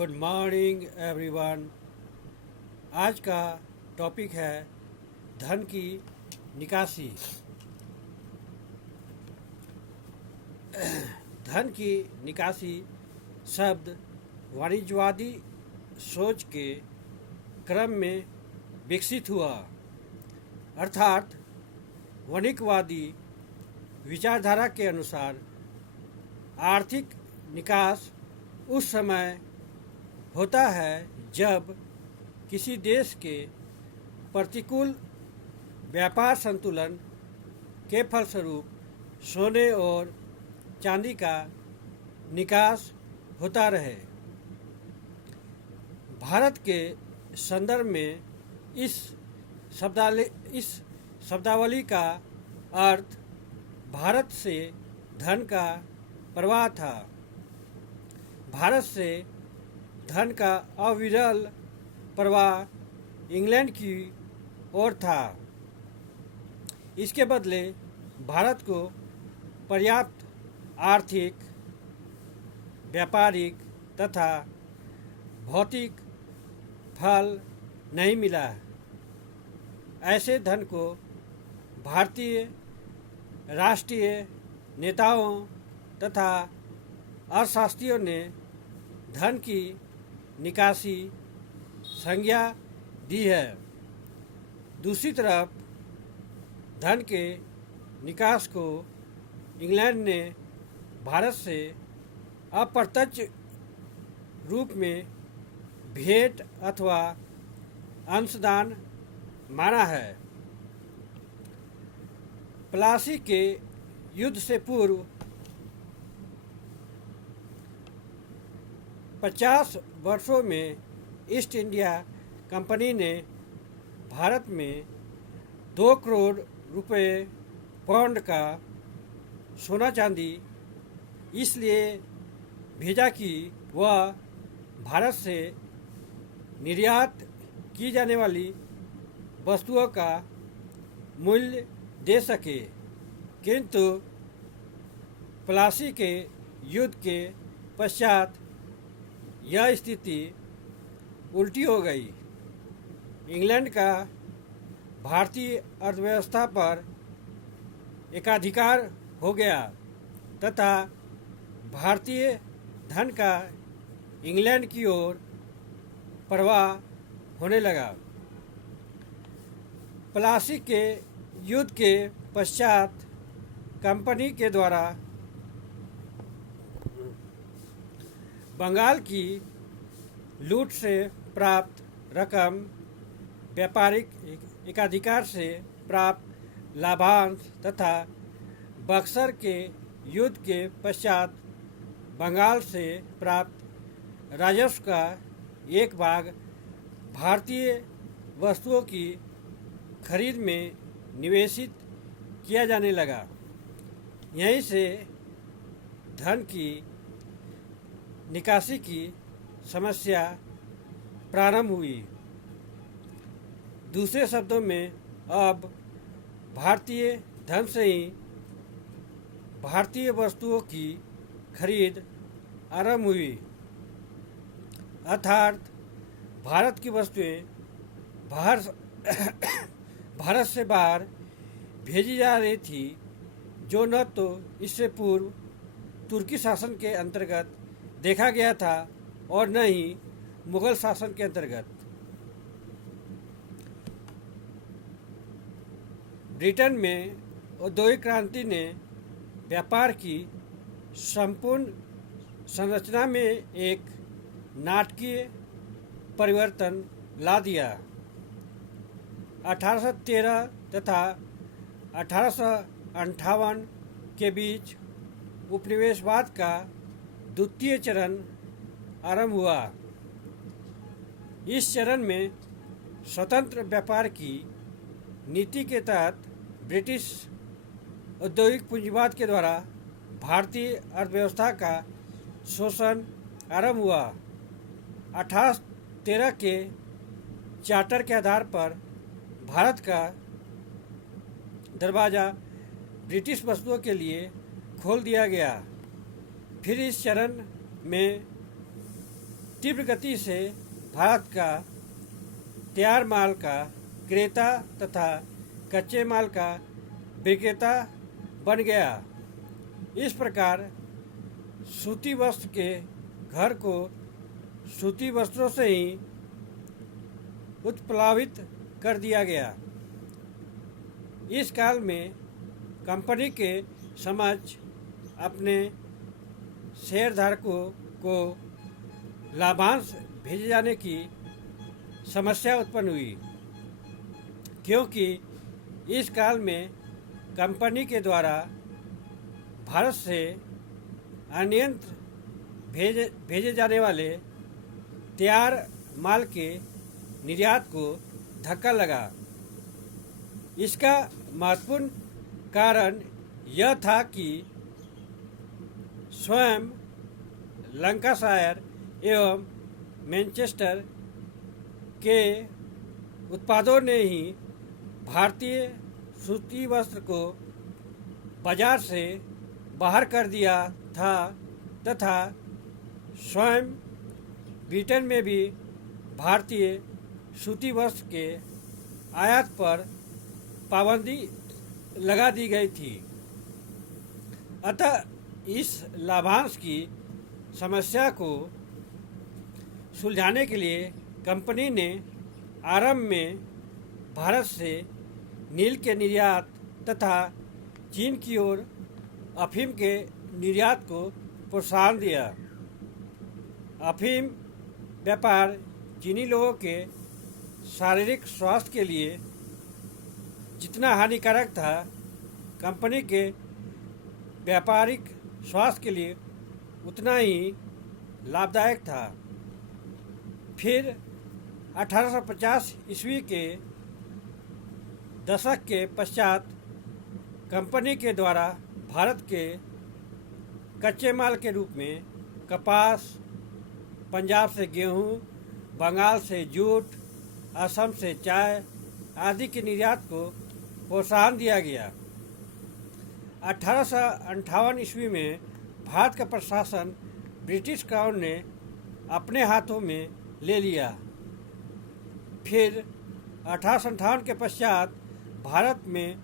Good morning everyone. आज का topic है धन की निकासी। धन की निकासी शब्द वाणिज्यवादी सोच के क्रम में विकसित हुआ, अर्थात वणिकवादी विचारधारा के अनुसार आर्थिक निकास उस समय होता है जब किसी देश के प्रतिकूल व्यापार संतुलन के फलस्वरूप सोने और चांदी का निकास होता रहे। भारत के संदर्भ में इस शब्दावली का अर्थ भारत से धन का प्रवाह था। भारत से धन का अविरल प्रवाह इंग्लैंड की ओर था। इसके बदले भारत को पर्याप्त आर्थिक, व्यापारिक तथा भौतिक फल नहीं मिला। ऐसे धन को भारतीय राष्ट्रीय नेताओं तथा अर्थशास्त्रियों ने धन की निकासी संज्ञा दी है। दूसरी तरफ धन के निकास को इंग्लैंड ने भारत से अप्रत्यक्ष रूप में भेंट अथवा अंशदान माना है। प्लासी के युद्ध से पूर्व 50 वर्षों में ईस्ट इंडिया कंपनी ने भारत में 2 करोड़ रुपए पाउंड का सोना चांदी इसलिए भेजा कि वह भारत से निर्यात की जाने वाली वस्तुओं का मूल्य दे सके, किंतु प्लासी के युद्ध के पश्चात यह स्थिति उल्टी हो गई। इंग्लैंड का भारतीय अर्थव्यवस्था पर एकाधिकार हो गया तथा भारतीय धन का इंग्लैंड की ओर प्रवाह होने लगा। प्लासी के युद्ध के पश्चात कंपनी के द्वारा बंगाल की लूट से प्राप्त रकम, व्यापारिक एकाधिकार से प्राप्त लाभांश तथा बक्सर के युद्ध के पश्चात बंगाल से प्राप्त राजस्व का एक भाग भारतीय वस्तुओं की खरीद में निवेशित किया जाने लगा। यहीं से धन की निकासी की समस्या प्रारंभ हुई। दूसरे शब्दों में अब भारतीय धन से ही भारतीय वस्तुओं की खरीद आरंभ हुई, अर्थात भारत की वस्तुएं भारत से बाहर भेजी जा रही थी, जो न तो इससे पूर्व तुर्की शासन के अंतर्गत देखा गया था और न ही मुगल शासन के अंतर्गत। ब्रिटेन में औद्योगिक क्रांति ने व्यापार की संपूर्ण संरचना में एक नाटकीय परिवर्तन ला दिया। 1813 तथा 1858 के बीच उपनिवेशवाद का द्वितीय चरण आरंभ हुआ। इस चरण में स्वतंत्र व्यापार की नीति के तहत ब्रिटिश औद्योगिक पूंजीवाद के द्वारा भारतीय अर्थव्यवस्था का शोषण आरंभ हुआ। 1813 के चार्टर के आधार पर भारत का दरवाज़ा ब्रिटिश वस्तुओं के लिए खोल दिया गया। फिर इस चरण में तीव्र गति से भारत का तैयार माल का क्रेता तथा कच्चे माल का विक्रेता बन गया। इस प्रकार सूती वस्त्र के घर को सूती वस्त्रों से ही उत्प्लावित कर दिया गया। इस काल में कंपनी के समक्ष अपने शेयरधारकों को लाभांश भेजे जाने की समस्या उत्पन्न हुई, क्योंकि इस काल में कंपनी के द्वारा भारत से अनियंत्र भेजे जाने वाले तैयार माल के निर्यात को धक्का लगा। इसका महत्वपूर्ण कारण यह था कि स्वयं लंकाशायर एवं मैनचेस्टर के उत्पादों ने ही भारतीय सूती वस्त्र को बाजार से बाहर कर दिया था तथा स्वयं ब्रिटेन में भी भारतीय सूती वस्त्र के आयात पर पाबंदी लगा दी गई थी। अतः इस लाभांश की समस्या को सुलझाने के लिए कंपनी ने आरंभ में भारत से नील के निर्यात तथा चीन की ओर अफीम के निर्यात को प्रोत्साहन दिया। अफीम व्यापार चीनी लोगों के शारीरिक स्वास्थ्य के लिए जितना हानिकारक था, कंपनी के व्यापारिक स्वास्थ्य के लिए उतना ही लाभदायक था। फिर 1850 ईस्वी के दशक के पश्चात कंपनी के द्वारा भारत के कच्चे माल के रूप में कपास, पंजाब से गेहूं, बंगाल से जूट, असम से चाय आदि के निर्यात को प्रोत्साहन दिया गया। 1858 ईस्वी में भारत का प्रशासन ब्रिटिश क्राउन ने अपने हाथों में ले लिया। फिर 1858 के पश्चात भारत में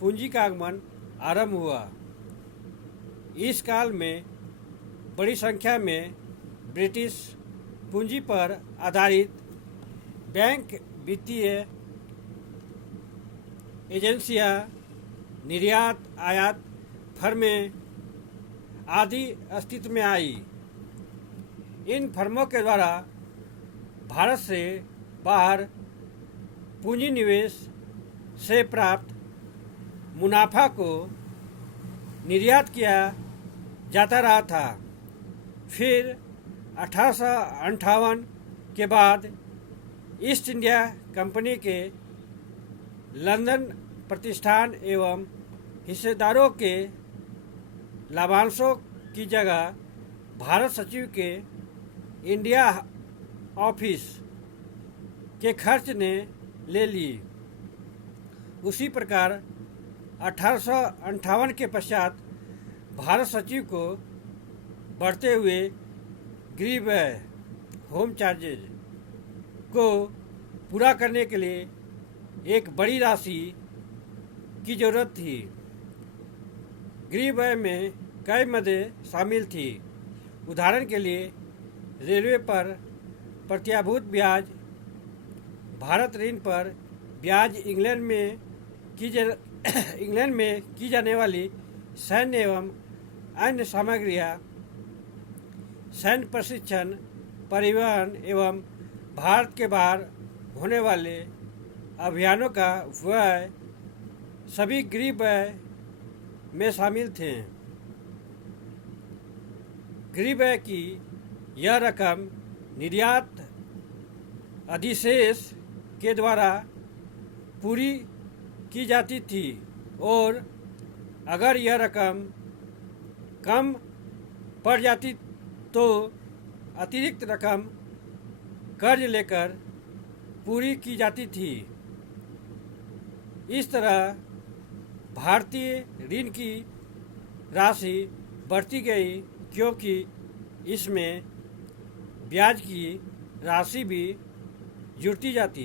पूंजी का आगमन आरंभ हुआ। इस काल में बड़ी संख्या में ब्रिटिश पूंजी पर आधारित बैंक, वित्तीय एजेंसियां, निर्यात आयात फर्में आदि अस्तित्व में आई। इन फर्मों के द्वारा भारत से बाहर पूंजी निवेश से प्राप्त मुनाफा को निर्यात किया जाता रहा था। फिर 1858 के बाद ईस्ट इंडिया कंपनी के लंदन प्रतिष्ठान एवं हिस्सेदारों के लाभांशों की जगह भारत सचिव के इंडिया ऑफिस के खर्च ने ले ली। उसी प्रकार 1858 के पश्चात भारत सचिव को बढ़ते हुए गृह व्यय, होम चार्जेज को पूरा करने के लिए एक बड़ी राशि की जरूरत थी। गृह व्यय में कई मदें शामिल थी। उदाहरण के लिए रेलवे पर प्रत्याभूत ब्याज, भारत ऋण पर ब्याज, इंग्लैंड में की जाने वाली सैन्य एवं अन्य सामग्रियाँ, सैन्य प्रशिक्षण, परिवहन एवं भारत के बाहर होने वाले अभियानों का व्यय सभी गृह व्यय में शामिल थे। गृह व्यय की यह रकम निर्यात अधिशेष के द्वारा पूरी की जाती थी और अगर यह रकम कम पड़ जाती तो अतिरिक्त रकम कर्ज लेकर पूरी की जाती थी। इस तरह भारतीय ऋण की राशि बढ़ती गई, क्योंकि इसमें ब्याज की राशि भी जुड़ती जाती।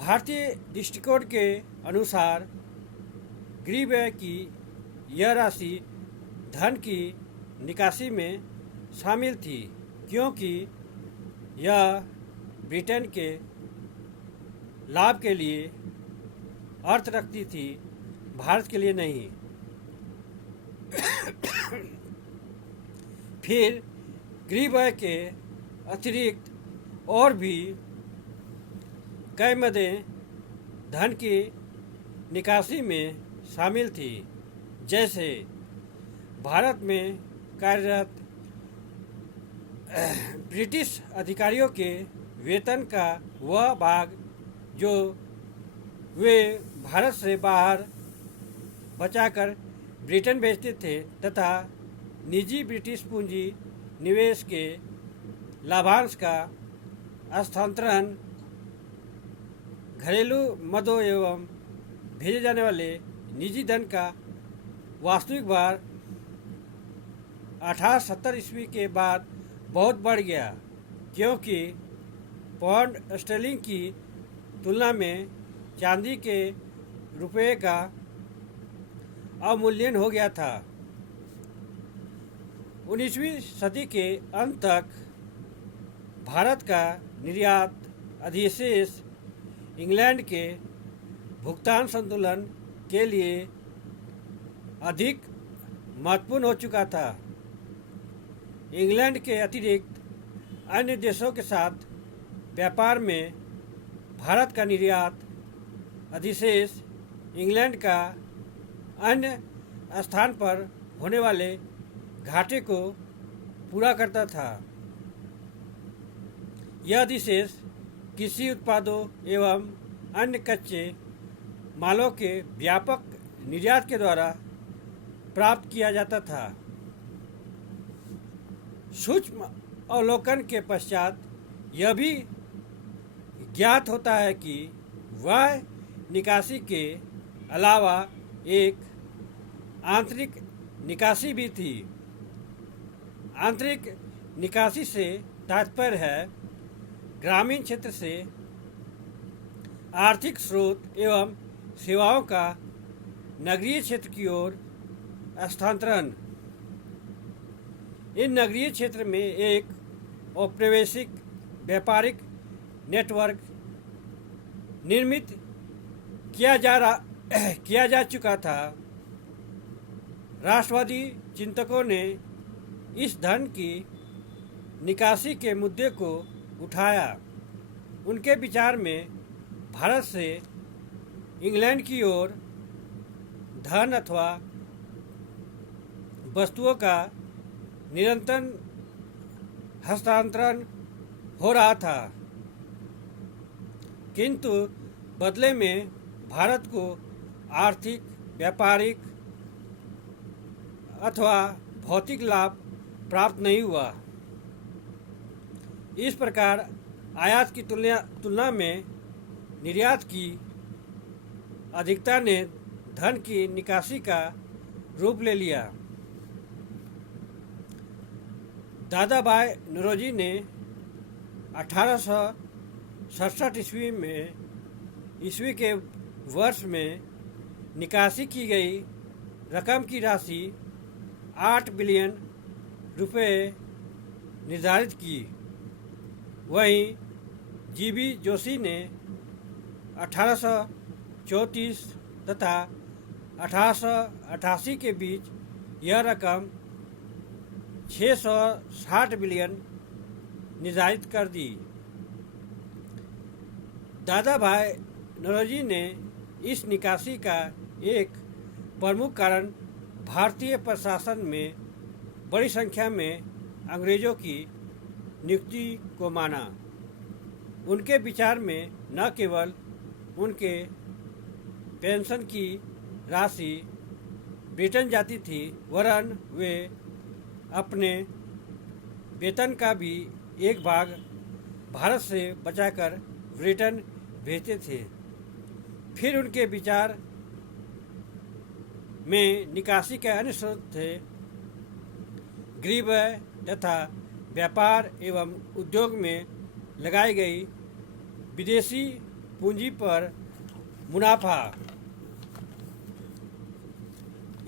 भारतीय दृष्टिकोण के अनुसार गृह व्यय की यह राशि धन की निकासी में शामिल थी, क्योंकि यह ब्रिटेन के लाभ के लिए अर्थ रखती थी, भारत के लिए नहीं। फिर गृह व्यय के अतिरिक्त और भी कई मदें धन की निकासी में शामिल थी, जैसे भारत में कार्यरत ब्रिटिश अधिकारियों के वेतन का वह भाग जो वे भारत से बाहर बचाकर ब्रिटेन भेजते थे, तथा निजी ब्रिटिश पूंजी निवेश के लाभांश का स्थानांतरण घरेलू मदों एवं भेजे जाने वाले निजी धन का वास्तविक भार 1870 ईस्वी के बाद बहुत बढ़ गया, क्योंकि पाउंड स्टर्लिंग की तुलना में चांदी के रुपये का अवमूल्यन हो गया था। 19वीं सदी के अंत तक भारत का निर्यात अधिशेष इंग्लैंड के भुगतान संतुलन के लिए अधिक महत्वपूर्ण हो चुका था। इंग्लैंड के अतिरिक्त अन्य देशों के साथ व्यापार में भारत का निर्यात अधिशेष इंग्लैंड का अन्य स्थान पर होने वाले घाटे को पूरा करता था। यह अधिशेष कृषि उत्पादों एवं अन्य कच्चे मालों के व्यापक निर्यात के द्वारा प्राप्त किया जाता था। सूक्ष्म अवलोकन के पश्चात यह भी ज्ञात होता है कि वह निकासी के अलावा एक आंतरिक निकासी भी थी। आंतरिक निकासी से तात्पर्य है ग्रामीण क्षेत्र से आर्थिक स्रोत एवं सेवाओं का नगरीय क्षेत्र की ओर स्थानांतरण। इन नगरीय क्षेत्र में एक औपनिवेशिक व्यापारिक नेटवर्क निर्मित किया जा चुका था। राष्ट्रवादी चिंतकों ने इस धन की निकासी के मुद्दे को उठाया। उनके विचार में भारत से इंग्लैंड की ओर धन अथवा वस्तुओं का निरंतर हस्तांतरण हो रहा था, किंतु बदले में भारत को आर्थिक, व्यापारिक अथवा भौतिक लाभ प्राप्त नहीं हुआ। इस प्रकार आयात की तुलना में निर्यात की अधिकता ने धन की निकासी का रूप ले लिया। दादा भाई नौरोजी ने 1867 ईस्वी के वर्ष में निकासी की गई रकम की राशि 8 बिलियन रुपए निर्धारित की। वहीं जीबी जोशी ने 1834 तथा 1888 के बीच यह रकम 660 बिलियन निर्धारित कर दी। दादा भाई नौरोजी ने इस निकासी का एक प्रमुख कारण भारतीय प्रशासन में बड़ी संख्या में अंग्रेजों की नियुक्ति को माना। उनके विचार में न केवल उनके पेंशन की राशि ब्रिटेन जाती थी, वरन वे अपने वेतन का भी एक भाग भारत से बचाकर ब्रिटेन भेजते थे। फिर उनके विचार में निकासी के अन्य स्रोत थे, गृह व्यय तथा व्यापार एवं उद्योग में लगाई गई विदेशी पूंजी पर मुनाफा।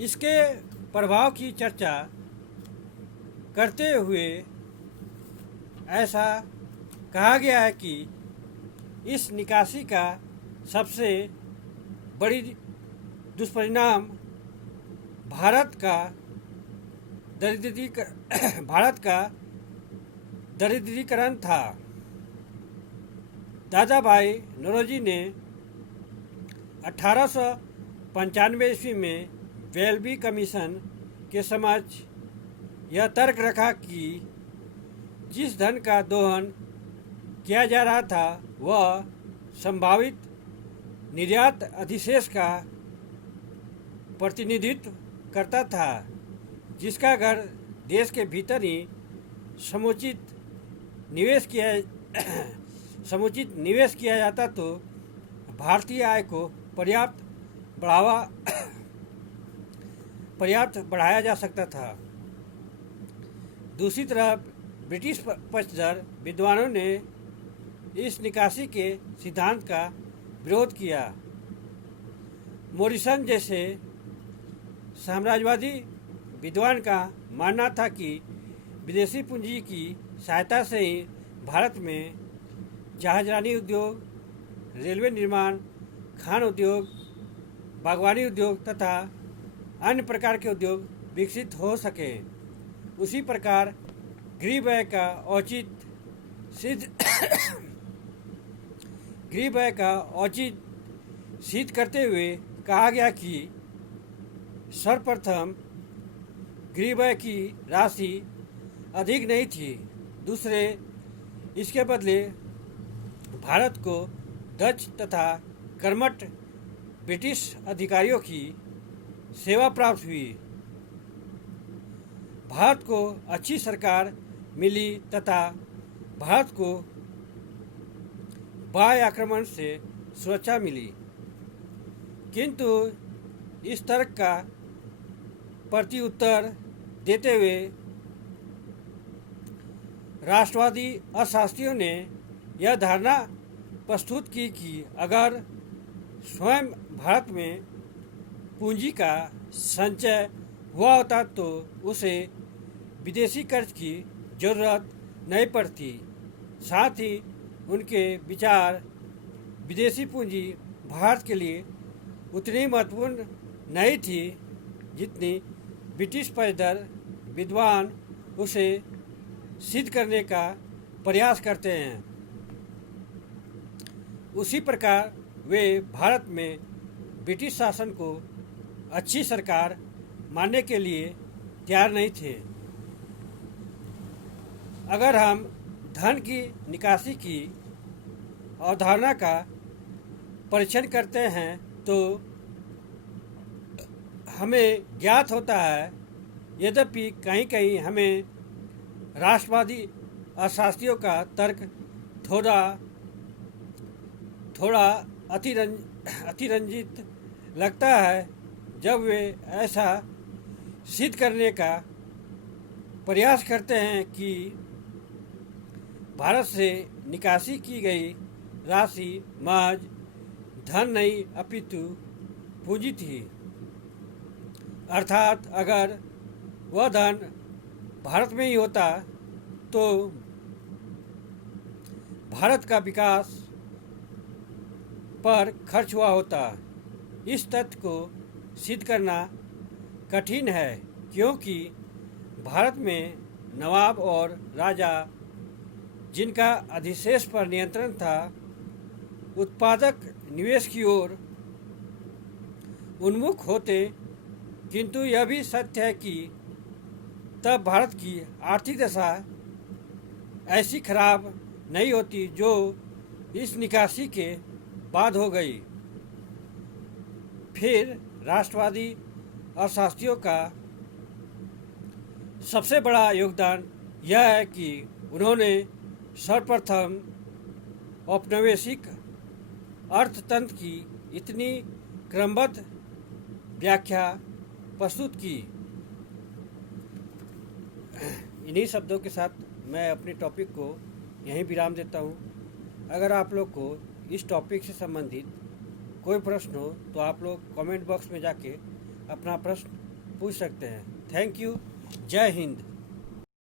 इसके प्रभाव की चर्चा करते हुए ऐसा कहा गया है कि इस निकासी का सबसे बड़ी दुष्परिणाम भारत का दरिद्रीकरण था। दादा भाई नौरोजी ने 1895 ईस्वी में वेल्बी कमीशन के समक्ष यह तर्क रखा कि जिस धन का दोहन किया जा रहा था वह संभावित निर्यात अधिशेष का प्रतिनिधित्व करता था, जिसका घर देश के भीतर ही समुचित निवेश किया जाता तो भारतीय आय को पर्याप्त बढ़ाया जा सकता था। दूसरी तरफ ब्रिटिश पक्षधर विद्वानों ने इस निकासी के सिद्धांत का विरोध किया। मॉरिसन जैसे साम्राज्यवादी विद्वान का मानना था कि विदेशी पूंजी की सहायता से ही भारत में जहाजरानी उद्योग, रेलवे निर्माण, खान उद्योग, बागवानी उद्योग तथा अन्य प्रकार के उद्योग विकसित हो सके। उसी प्रकार गृह व्यय का औचित्य सिद्ध करते हुए कहा गया कि सर्वप्रथम गृह व्यय की राशि अधिक नहीं थी। दूसरे, इसके बदले भारत को दक्ष तथा कर्मठ ब्रिटिश अधिकारियों की सेवा प्राप्त हुई। भारत को अच्छी सरकार मिली तथा भारत को बाह्य आक्रमण से सुरक्षा मिली। किंतु इस तर्क का प्रत्युत्तर देते हुए राष्ट्रवादी अर्थशास्त्रियों ने यह धारणा प्रस्तुत की कि अगर स्वयं भारत में पूंजी का संचय हुआ होता तो उसे विदेशी कर्ज की जरूरत नहीं पड़ती। साथ ही उनके विचार विदेशी पूंजी भारत के लिए उतनी महत्वपूर्ण नहीं थी जितनी ब्रिटिश पक्षधर विद्वान उसे सिद्ध करने का प्रयास करते हैं। उसी प्रकार वे भारत में ब्रिटिश शासन को अच्छी सरकार मानने के लिए तैयार नहीं थे। अगर हम धन की निकासी की अवधारणा का परीक्षण करते हैं तो हमें ज्ञात होता है, यद्यपि कहीं कहीं हमें राष्ट्रवादी अर्थशास्त्रियों का तर्क थोड़ा अतिरंजित लगता है जब वे ऐसा सिद्ध करने का प्रयास करते हैं कि भारत से निकासी की गई राशि महज धन नहीं अपितु पूंजी थी। अर्थात अगर वह धन भारत में ही होता तो भारत का विकास पर खर्च हुआ होता। इस तथ्य को सिद्ध करना कठिन है क्योंकि भारत में नवाब और राजा जिनका अधिशेष पर नियंत्रण था उत्पादक निवेश की ओर उन्मुख होते, किंतु यह भी सत्य है कि तब भारत की आर्थिक दशा ऐसी खराब नहीं होती जो इस निकासी के बाद हो गई। फिर राष्ट्रवादी अर्थशास्त्रियों का सबसे बड़ा योगदान यह है कि उन्होंने सर्वप्रथम औपनिवेशिक अर्थतंत्र की इतनी क्रमबद्ध व्याख्या प्रस्तुत की इन्हीं शब्दों के साथ मैं अपने टॉपिक को यहीं विराम देता हूँ। अगर आप लोग को इस टॉपिक से संबंधित कोई प्रश्न हो तो आप लोग कमेंट बॉक्स में जाके अपना प्रश्न पूछ सकते हैं। Thank you. जय हिंद।